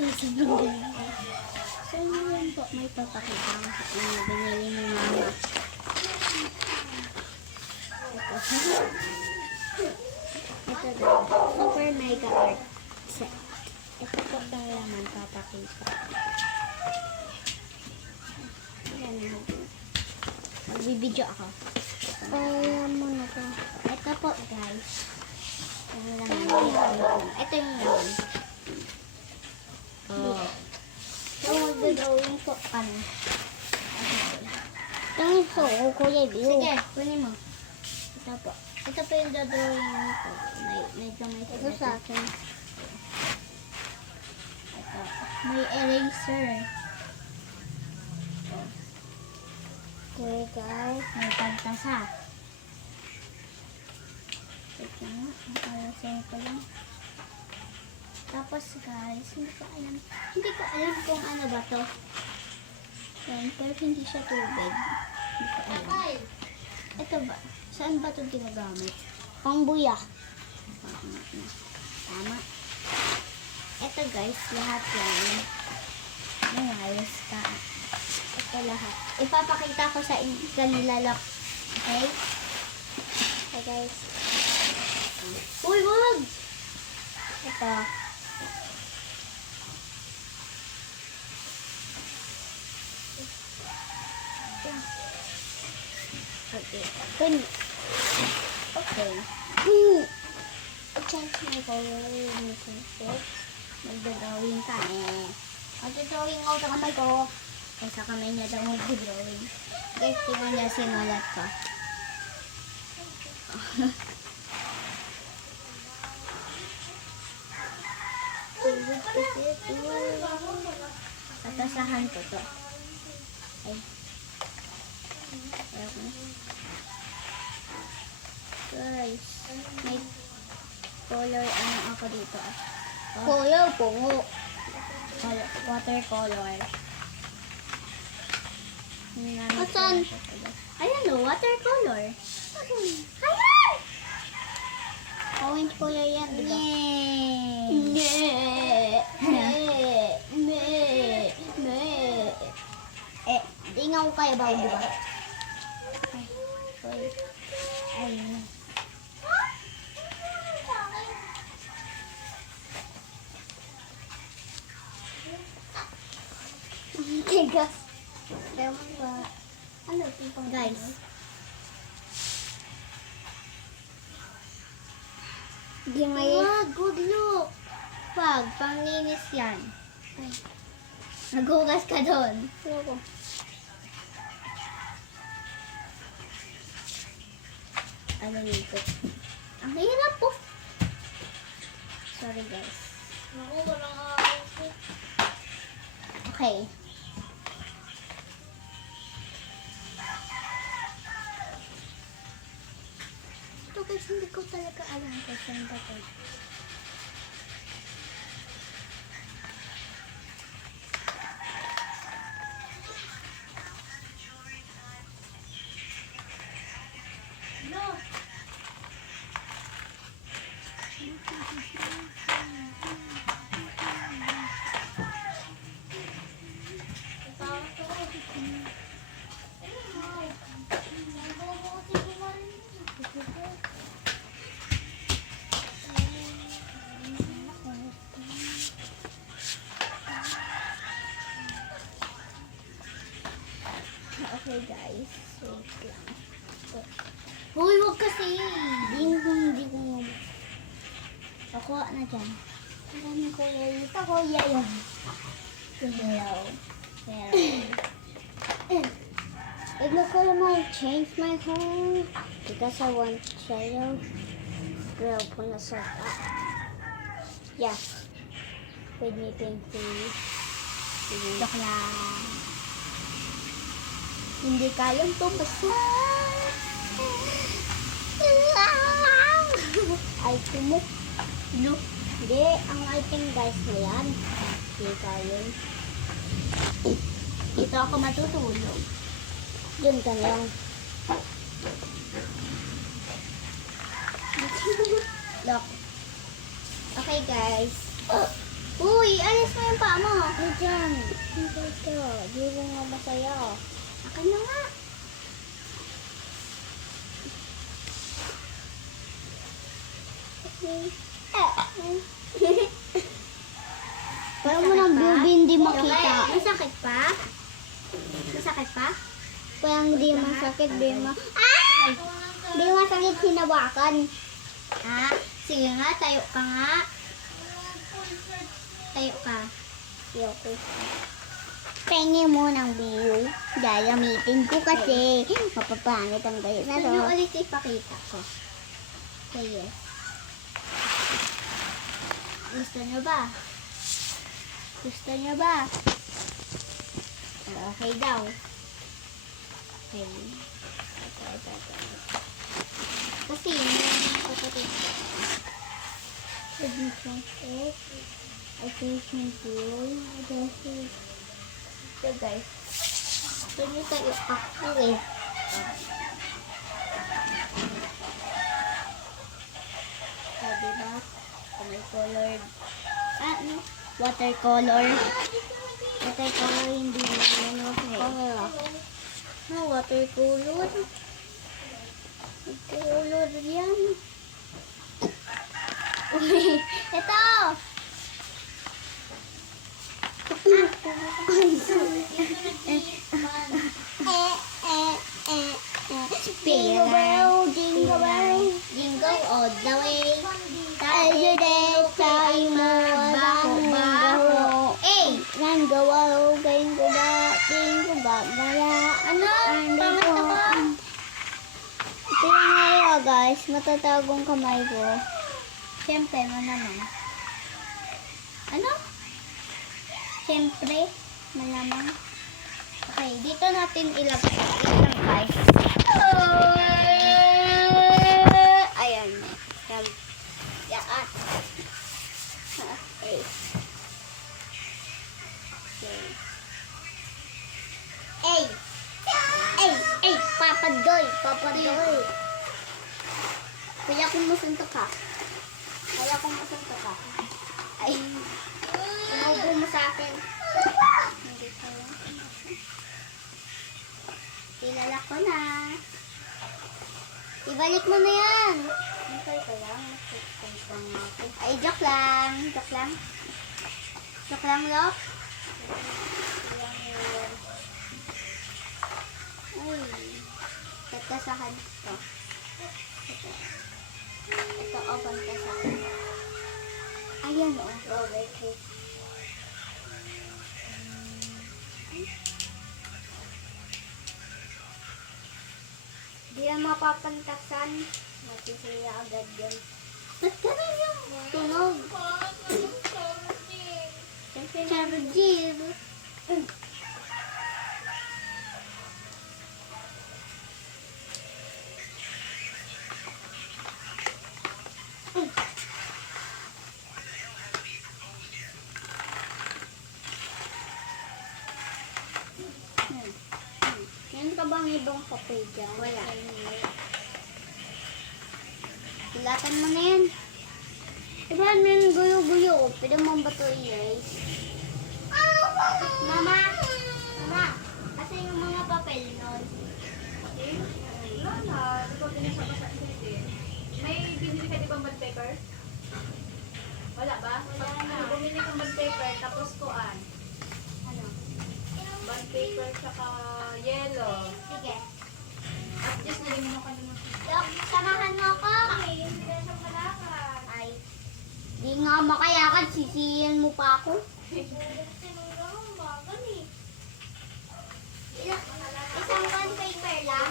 Sobrang ganda. So, yun po, may papakita ko sa inyo. Binili ni Mama. Ito daw. Super mega art set. Ito po daw naman papakita. Yan na. Magbibideo ako. Ayan mo na to. Ito po guys. Ito yung laman. Oh. So, mag-drawing po kami. Ito po, Kuya Bill. Sige, kunin mo. Ito po. Ito po yung drawing ko. Medyo may ito sa akin. Ito. May eraser. Okay guys, may pantasa. Ito nga, ang ko lang. Tapos guys, hindi ko alam kung ano ba to. Yan, pero hindi siya tubig. Hindi ko alam. Ito ba? Saan ba ito ginagamit? Pangbuya. Tama. Ito guys, lahat yan. May ayos ka. Ito lahat. Ipapakita ko sa kanila lock. Okay? Okay guys. Uy, wag! Ito. Okay. Okay. Change my color. Magdadrawing ka eh. Magdadrawing ako sa kamay ko. Kaya sa kamay niya daw magdadrawing. Guys, tingnan niya sinulat ko. Tatasahan ko to. Ay. Guys, may color ano ako dito ah. Color pungo. Watercolor. Asan? Ayan o, watercolor. Ayan! Orange color yan, diba? Di nga ko kaya ba, diba? Ayun. Tigas. Ewan ba? Ano ito guys? Good look. Pag, panglinis yan. Ay. Naghugas ka doon. Ano? Ano nito? Ang hirap po. Sorry guys. Okay. Ito guys, hindi ko talaga alam kung saan ba ito. Okay guys, wait lang. Uy, wag kasi. Hindi ko. Ako na dyan. Maraming kuya. Ito kuya yun. Hello. If look at my change my home because I want shadow. Girl, puna sa yeah. With me painting. Joke lang. Hindi kayang tumasa. Item mo. No. Hindi. Ang item guys na yan. Hindi kayang. Dito ako matutulog. Diyan ka lang. Look. Okay guys. Uy, alis mo yung paa mo. Ay, dyan. Hindi ka. Di mo nga masaya. Akin na nga. Parang mo ng beauty hindi makita. Okay. Masakit pa? Masakit pa? Parang di masakit. Ay! Di masakit hinawakan. Ah, sige nga, tayo ka nga. Tayo ka. Ayoko. Pengi mo ng view. Gagamitin ko kasi mapapangit ang galit na to. Ano ulit ipakita ko? Sige. Gusto nyo ba? Gusto nyo ba? Okay daw. Okay. Kasi yun yung kapatid ko. Admission check. Admission pool. Admission. So guys, gusto nyo tayo ako eh. Diba? May colored. Ano? Watercolor. Watercolor, hindi na yan watercolor. Watercolor. Watercolor yan. Uy, ito! Jingle bell, jingle bell. Jingle all the way. Every day, tayo mo Baho. Eh! Jingle bell, jingle bell, jingle bell. Ano? Pangat ako. Ito yung ngayon, guys. Matatagong kamay ko. Siyempre, malamang. Ano? Siyempre, malamang. Okay, dito natin ilagay. Ayan. Yan. Yan. Okay. Ay! Ay! Ay! Papadoy! Papadoy! Kaya kung masuntok ka. Kaya kung masuntok ka. Ay. Umubo mo sa akin. Hindi kaya. Kilala ko na. Ibalik mo na yan. Hintay ko lang. Ay, joke lang. Joke lang. Joke lang, Lok. Uy. Tatasahan ito. Ito, open ka sa akin. Ayan, o. Robert cake. Di yan mapapantasan. Matisaya agad yan. Ba't ganun yung tunog? Chargil. Meron ka bang ibang papel dyan? Wala. Tulatan mo na yan. Diba meron guyo-guyo? Pwede mo ba ito i-erase? Mama! Mama! Kasi yung mga papel nun. Wala na. Ito binasa-basa din. May binili ka di bang bond paper? Wala ba? Wala na. Bumili kang bond paper, tapos kuan. Ano? Bond paper, tsaka yellow. Sige. At just nalimutan ka naman. Dok, samahan mo ako. Hindi ka siyang malakad. Ay. Di nga makayakad, sisiyan mo pa ako. Isang bond paper lang.